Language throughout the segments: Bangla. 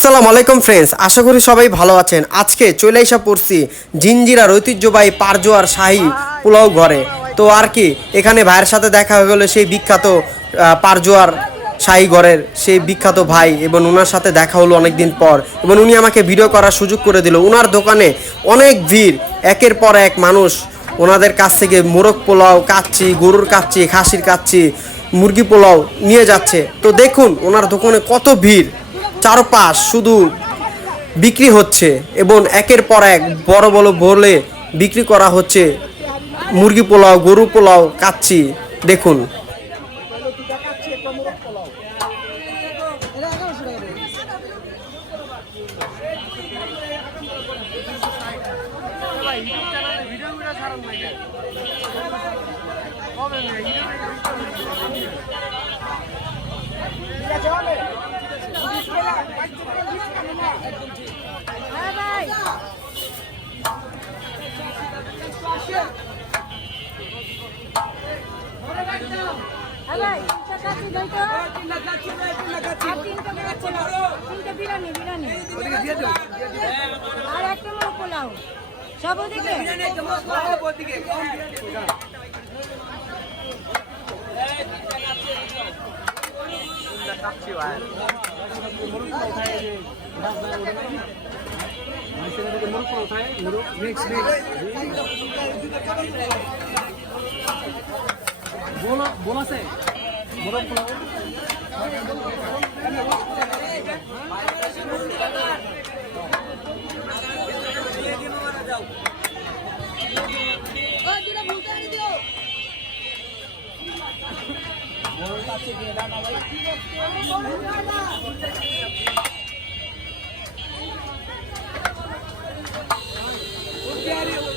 আসসালামু আলাইকুম ফ্রেন্ডস, আশা করি সবাই ভালো আছেন। আজকে চলে এসে পড়ছি জিঞ্জিরার ঐতিহ্যবাহী পারজোয়ার শাহী পোলাও ঘরে। তো আর কি, এখানে ভাইয়ের সাথে দেখা হয়ে গেলো সেই বিখ্যাত পারজোয়ার শাহী ঘরের সেই বিখ্যাত ভাই, এবং ওনার সাথে দেখা হলো অনেক দিন পর, এবং উনি আমাকে ভিডিও করার সুযোগ করে দিল। ওনার দোকানে অনেক ভিড়, একের পর এক মানুষ ওনাদের কাছ থেকে মোরগ পোলাও, কাচ্চি, গরুর কাচ্চি, খাসির কাচ্চি, মুরগি পোলাও নিয়ে যাচ্ছে। তো দেখুন ওনার দোকানে কত ভিড়, চারপাশ শুধু বিক্রি হচ্ছে, এবং একের পর এক বড় বড় বলে বিক্রি করা হচ্ছে মুরগি পোলাও, গরু পোলাও, কাচ্চি। দেখুন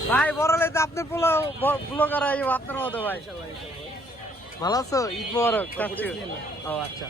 ভাই, বড়লে তো আপনার ব্লগার আইব আপনার মতো। ভাই ভালো আছো? ঈদ মোবারক। ও আচ্ছা,